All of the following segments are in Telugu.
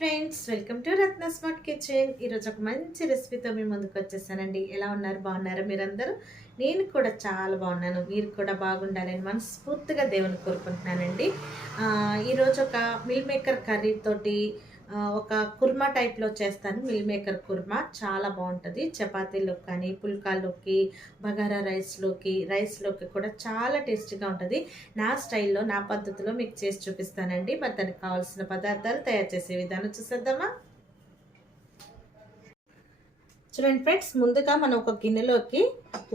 Friends, welcome to Ratna smart kitchen. ఈరోజు ఒక మంచి రెసిపీతో మీ ముందుకు వచ్చేసానండి. ఎలా ఉన్నారు? బాగున్నారా మీరందరూ? నేను కూడా చాలా బాగున్నాను. మీరు కూడా బాగుండాలని మనస్ఫూర్తిగా దేవుని కోరుకుంటున్నానండి. ఈరోజు ఒక మిల్ మేకర్ కర్రీ తోటి ఒక కుర్మా టైప్లో చేస్తాను. మిల్ మేకర్ కుర్మా చాలా బాగుంటుంది. చపాతీలోకి కానీ, పుల్కాల్లోకి, బగారా రైస్లోకి కూడా చాలా టేస్టీగా ఉంటుంది. నా స్టైల్లో, నా పద్ధతిలో మీకు చేసి చూపిస్తానండి. మరి దానికి కావాల్సిన పదార్థాలు తయారు చేసే విధానం చూసేద్దామా? చూడండి ఫ్రెండ్స్, ముందుగా మనం ఒక గిన్నెలోకి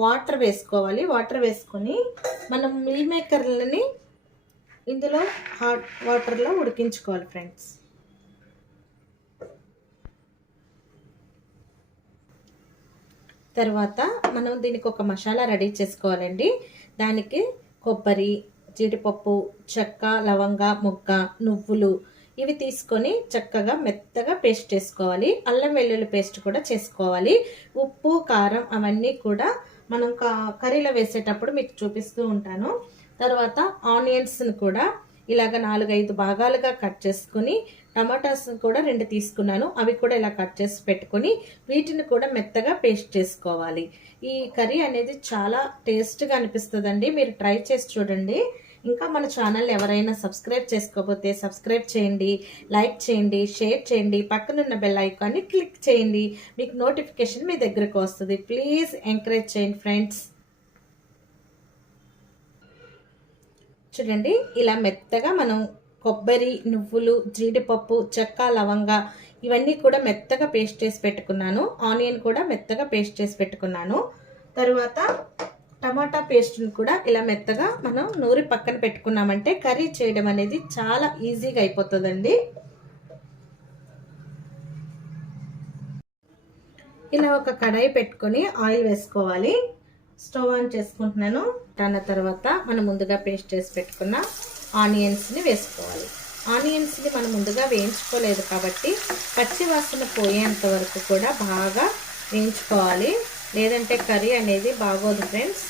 వాటర్ వేసుకోవాలి. వాటర్ వేసుకొని మనం మిల్ మేకర్లని ఇందులో హాట్ వాటర్లో ఉడికించుకోవాలి ఫ్రెండ్స్. తర్వాత మనం దీనికి ఒక మసాలా రెడీ చేసుకోవాలండి. దానికి కొబ్బరి, జీడిపప్పు, చెక్క, లవంగ, మొగ్గ, నువ్వులు ఇవి తీసుకొని చక్కగా మెత్తగా పేస్ట్ చేసుకోవాలి. అల్లం వెల్లుల్లి పేస్ట్ కూడా చేసుకోవాలి. ఉప్పు, కారం అవన్నీ కూడా మనం కర్రీలో వేసేటప్పుడు మీకు చూపిస్తూ ఉంటాను. తర్వాత ఆనియన్స్ని కూడా ఇలాగ 4-5 భాగాలుగా కట్ చేసుకుని, టమాటాస్ కూడా 2 తీసుకున్నాను, అవి కూడా ఇలా కట్ చేసి పెట్టుకొని వీటిని కూడా మెత్తగా పేస్ట్ చేసుకోవాలి. ఈ కర్రీ అనేది చాలా టేస్ట్గా అనిపిస్తుందండి. మీరు ట్రై చేసి చూడండి. ఇంకా మన ఛానల్ ఎవరైనా సబ్స్క్రైబ్ చేసుకోకపోతే సబ్స్క్రైబ్ చేయండి, లైక్ చేయండి, షేర్ చేయండి, పక్కనున్న బెల్ ఐకాన్ని క్లిక్ చేయండి. మీకు నోటిఫికేషన్ మీ దగ్గరకు వస్తుంది. ప్లీజ్ ఎంకరేజ్ చేయండి ఫ్రెండ్స్. చూడండి, ఇలా మెత్తగా మనం కొబ్బరి, నువ్వులు, జీడిపప్పు, చెక్క, లవంగ ఇవన్నీ కూడా మెత్తగా పేస్ట్ చేసి పెట్టుకున్నాను. ఆనియన్ కూడా మెత్తగా పేస్ట్ చేసి పెట్టుకున్నాను. తర్వాత టమాటా పేస్ట్ని కూడా ఇలా మెత్తగా మనం నూరి పక్కన పెట్టుకున్నామంటే కర్రీ చేయడం అనేది చాలా ఈజీగా అయిపోతుందండి. ఇలా ఒక కడాయి పెట్టుకొని ఆయిల్ వేసుకోవాలి. స్టవ్ ఆన్ చేసుకుంటున్నాను. దాని తర్వాత మనం ముందుగా పేస్ట్ చేసి పెట్టుకున్న ఆనియన్స్ని వేసుకోవాలి. ఆనియన్స్ని మనం ముందుగా వేయించుకోలేదు కాబట్టి పచ్చి వాసన పోయేంత వరకు కూడా బాగా వేయించుకోవాలి. లేదంటే కర్రీ అనేది బాగోదు ఫ్రెండ్స్.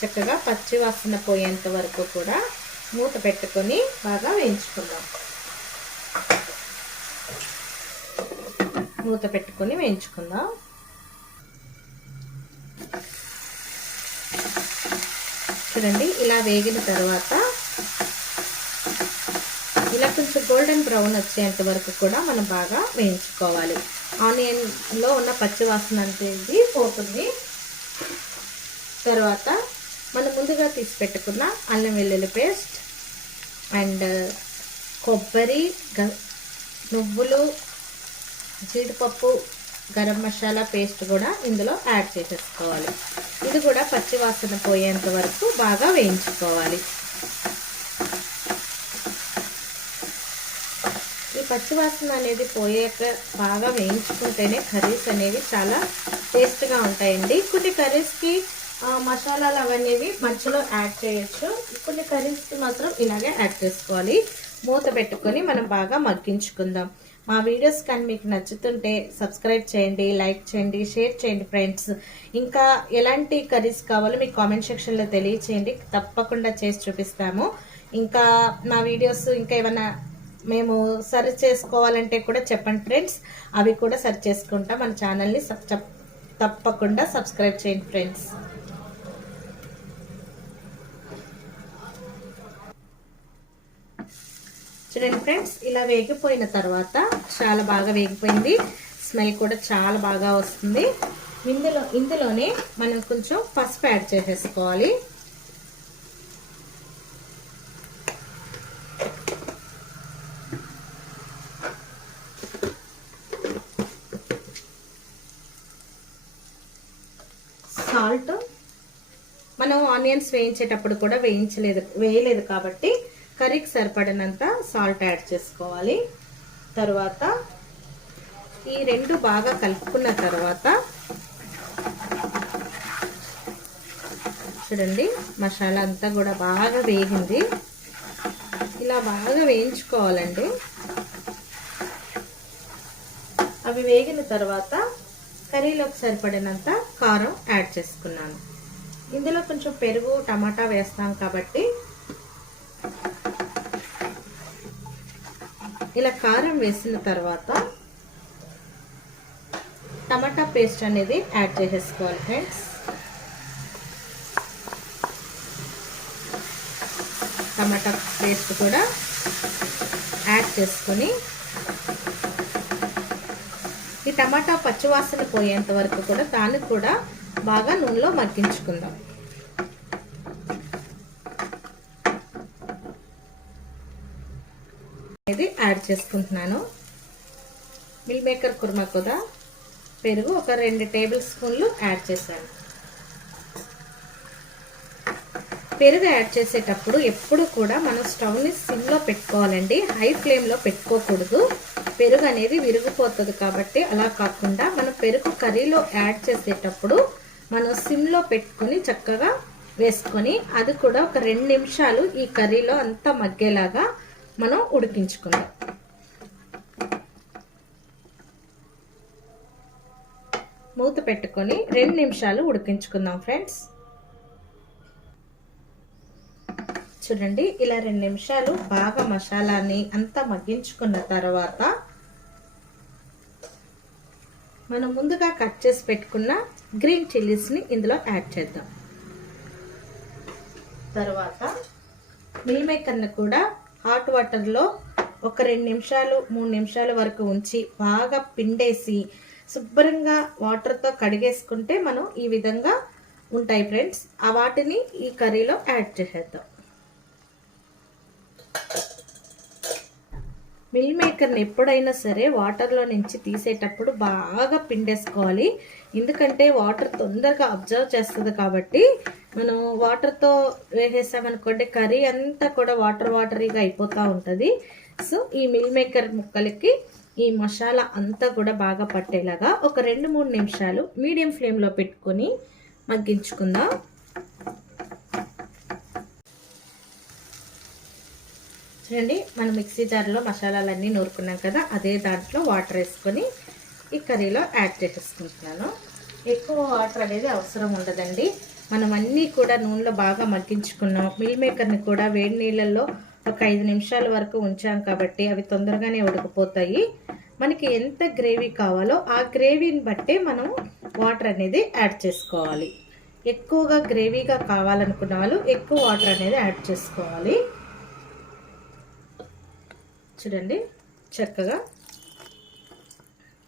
చక్కగా పచ్చి వాసన పోయేంత వరకు కూడా మూత పెట్టుకొని బాగా వేయించుకుందాం. మూత పెట్టుకొని వేయించుకుందాం. చూడండి, ఇలా వేగిన తర్వాత ఇలా కొంచెం గోల్డెన్ బ్రౌన్ వచ్చేంత వరకు కూడా మనం బాగా వేయించుకోవాలి. ఆనియన్లో ఉన్న పచ్చి వాసన అనేది పోతుంది. తర్వాత మనం ముందుగా తీసి పెట్టుకున్న అల్లం వెల్లుల్లి పేస్ట్ అండ్ కొబ్బరి, నువ్వులు, జీడిపప్పు, గరం మసాలా పేస్ట్ కూడా ఇందులో యాడ్ చేసేసుకోవాలి. ఇది కూడా పచ్చి వాసన పోయేంత వరకు బాగా వేయించుకోవాలి. ఈ పచ్చి వాసన అనేది పోయాక బాగా వేయించుకుంటేనే కర్రీస్ అనేవి చాలా టేస్ట్గా ఉంటాయండి. కొన్ని కర్రీస్కి మసాలాలు అవన్నీ మధ్యలో యాడ్ చేయొచ్చు. కొన్ని కర్రీస్కి మాత్రం ఇలాగే యాడ్ చేసుకోవాలి. మూత పెట్టుకొని మనం బాగా మగ్గించుకుందాం. మా వీడియోస్ కానీ మీకు నచ్చుతుంటే సబ్స్క్రైబ్ చేయండి, లైక్ చేయండి, షేర్ చేయండి ఫ్రెండ్స్. ఇంకా ఎలాంటి కర్రీస్ కావాలో మీకు కామెంట్ సెక్షన్లో తెలియచేయండి. తప్పకుండా చేసి చూపిస్తాము. ఇంకా మా వీడియోస్ ఇంకా ఏమైనా మేము సర్చ్ చేసుకోవాలంటే కూడా చెప్పండి ఫ్రెండ్స్. అవి కూడా సర్చ్ చేసుకుంటాం. మన ఛానల్ని తప్పకుండా సబ్స్క్రైబ్ చేయండి ఫ్రెండ్స్. చూడండి ఫ్రెండ్స్, ఇలా వేగిపోయిన తర్వాత చాలా బాగా వేగిపోయింది. స్మెల్ కూడా చాలా బాగా వస్తుంది. ఇందులోనే మనం కొంచెం పసుపు యాడ్ చేసేసుకోవాలి. సాల్ట్ మనం ఆనియన్స్ వేయించేటప్పుడు కూడా వేయలేదు కాబట్టి కర్రీకి సరిపడినంత సాల్ట్ యాడ్ చేసుకోవాలి. తర్వాత ఈ రెండు బాగా కలుపుకున్న తర్వాత చూడండి, మసాలా అంతా కూడా బాగా వేగింది. ఇలా బాగా వేయించుకోవాలండి. అవి వేగిన తర్వాత కర్రీలోకి సరిపడినంత కారం యాడ్ చేసుకున్నాను. ఇందులో కొంచెం పెరుగు, టమాటా వేస్తాం కాబట్టి ఇలా కారం వేసిన తర్వాత టమాటా పేస్ట్ అనేది యాడ్ చేసేసుకోవాలి ఫ్రెండ్స్. టమాటా పేస్ట్ కూడా యాడ్ చేసుకొని ఈ టమాటా పచ్చివాసన పోయేంత వరకు కూడా దాన్ని కూడా బాగా నూనెలో మగ్గించుకుందాం. ఇది యాడ్ చేసుకుంటున్నాను. మిల్ మేకర్ కుర్మా కూడా పెరుగు ఒక 2 టేబుల్ స్పూన్లు యాడ్ చేశాను. పెరుగు యాడ్ చేసేటప్పుడు ఎప్పుడు కూడా మనం స్టవ్ని సిమ్లో పెట్టుకోవాలండి, హై ఫ్లేమ్లో పెట్టుకోకూడదు. పెరుగు అనేది విరిగిపోతుంది కాబట్టి అలా కాకుండా మనం పెరుగు కర్రీలో యాడ్ చేసేటప్పుడు మనం సిమ్లో పెట్టుకొని చక్కగా వేసుకొని అది కూడా ఒక 2 నిమిషాలు ఈ కర్రీలో అంతా మగ్గేలాగా మనం ఉడికించుకుందాం. మూత పెట్టుకొని 2 నిమిషాలు ఉడికించుకుందాం ఫ్రెండ్స్. చూడండి, ఇలా 2 నిమిషాలు బాగా మసాలాని అంతా మగ్గించుకున్న తర్వాత మనం ముందుగా కట్ చేసి పెట్టుకున్న గ్రీన్ చిల్లీస్ని ఇందులో యాడ్ చేద్దాం. తర్వాత మిల్ మేకర్ని కూడా హాట్ వాటర్లో ఒక 2 నిమిషాలు 3 నిమిషాల వరకు ఉంచి బాగా పిండేసి శుభ్రంగా వాటర్తో కడిగేసుకుంటే మనం ఈ విధంగా ఉంటాయి ఫ్రెండ్స్. ఆ వాటిని ఈ కర్రీలో యాడ్ చేసేద్దాం. మిల్ మేకర్ని ఎప్పుడైనా సరే వాటర్లో నుంచి తీసేటప్పుడు బాగా పిండేసుకోవాలి. ఎందుకంటే వాటర్ తొందరగా అబ్జర్వ్ చేస్తుంది కాబట్టి మనం వాటర్తో వేసేసామనుకోండి కర్రీ అంతా కూడా వాటరీగా అయిపోతూ ఉంటుంది. సో ఈ మిల్ మేకర్ ముక్కలకి ఈ మసాలా అంతా కూడా బాగా పట్టేలాగా ఒక 2-3 నిమిషాలు మీడియం ఫ్లేమ్లో పెట్టుకొని మగ్గించుకుందాం. చూడండి, మనం మిక్సీ జార్లో మసాలాలన్నీ నూరుకున్నాం కదా, అదే దాంట్లో వాటర్ వేసుకొని ఈ కర్రీలో యాడ్ చేసేసుకుంటున్నాను. ఎక్కువ వాటర్ అనేది అవసరం ఉండదండి. మనం అన్నీ కూడా నూనెలో బాగా మగ్గించుకున్నాం. మిల్ మేకర్ని కూడా వేడి నీళ్ళల్లో ఒక 5 నిమిషాల వరకు ఉంచాం కాబట్టి అవి తొందరగానే ఉడికిపోతాయి. మనకి ఎంత గ్రేవీ కావాలో ఆ గ్రేవీని బట్టే మనం వాటర్ అనేది యాడ్ చేసుకోవాలి. ఎక్కువగా గ్రేవీగా కావాలనుకున్న వాళ్ళు ఎక్కువ వాటర్ అనేది యాడ్ చేసుకోవాలి. చూడండి, చక్కగా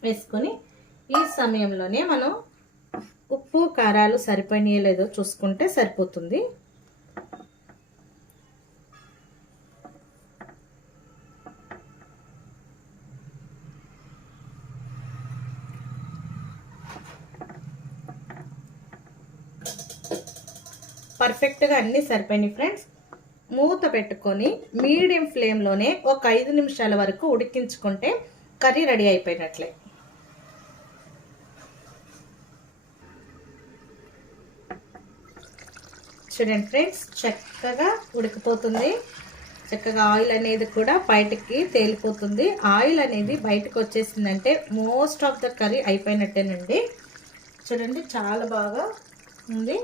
వేసుకొని ఈ సమయంలోనే మనం ఉప్పు కారాలు సరిపోయినాయో లేదో చూసుకుంటే సరిపోతుంది. పర్ఫెక్ట్గా అన్నీ సరిపోయినాయి ఫ్రెండ్స్. మూత పెట్టుకొని మీడియం ఫ్లేమ్లోనే ఒక 5 నిమిషాల వరకు ఉడికించుకుంటే కర్రీ రెడీ అయిపోయినట్లే. చూడండి ఫ్రెండ్స్, చక్కగా ఉడికిపోతుంది. చక్కగా ఆయిల్ అనేది కూడా బయటకి తేలిపోతుంది. ఆయిల్ అనేది బయటకు వచ్చేసిందంటే మోస్ట్ ఆఫ్ ద కర్రీ అయిపోయినట్టేనండి. చూడండి, చాలా బాగా ఉంది.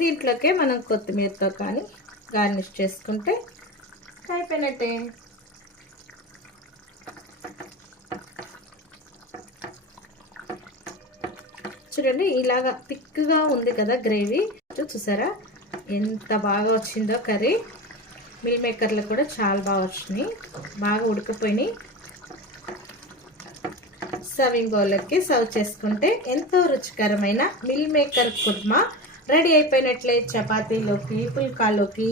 దీంట్లోకే మనం కొత్తిమీరతో కానీ గార్నిష్ చేసుకుంటే అయిపోయినట్టే. చూడండి, ఇలాగా థిక్గా ఉంది కదా గ్రేవీ. చూసారా ఎంత బాగా వచ్చిందో కర్రీ. మిల్ మేకర్లు కూడా చాలా బాగా వచ్చినాయి, బాగా ఉడికిపోయినాయి. సర్వింగ్ బౌల్లోకి సర్వ్ చేసుకుంటే ఎంతో రుచికరమైన మిల్ మేకర్ కుర్మా రెడీ అయిపోయినట్లే. చపాతీలోకి, పుల్కాలోకి,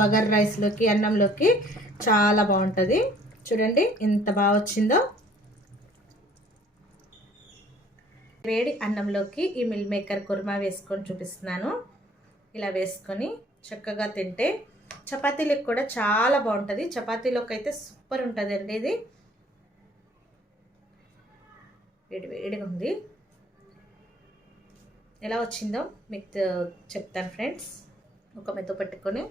బగర్ రైస్లోకి, అన్నంలోకి చాలా బాగుంటుంది. చూడండి ఎంత బాగా వచ్చిందో. వేడి అన్నంలోకి ఈ మిల్ మేకర్ కుర్మా వేసుకొని చూపిస్తున్నాను. ఇలా వేసుకొని చక్కగా తింటే చపాతీలకు కూడా చాలా బాగుంటుంది. చపాతీలోకి అయితే సూపర్ ఉంటుంది అండి. ఇది వేడిగా ఉంది. ఎలా వచ్చిందో మీకు చెప్తాను ఫ్రెండ్స్. ఒక మెత్త పెట్టుకొని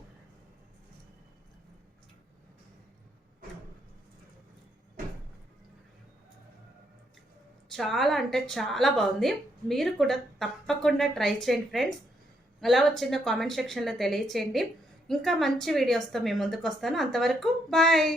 చాలా అంటే చాలా బాగుంది. మీరు కూడా తప్పకుండా ట్రై చేయండి ఫ్రెండ్స్. ఎలా వచ్చిందో కామెంట్ సెక్షన్లో తెలియచేయండి. ఇంకా మంచి వీడియోస్తో మేము ముందుకు వస్తాను. అంతవరకు బాయ్.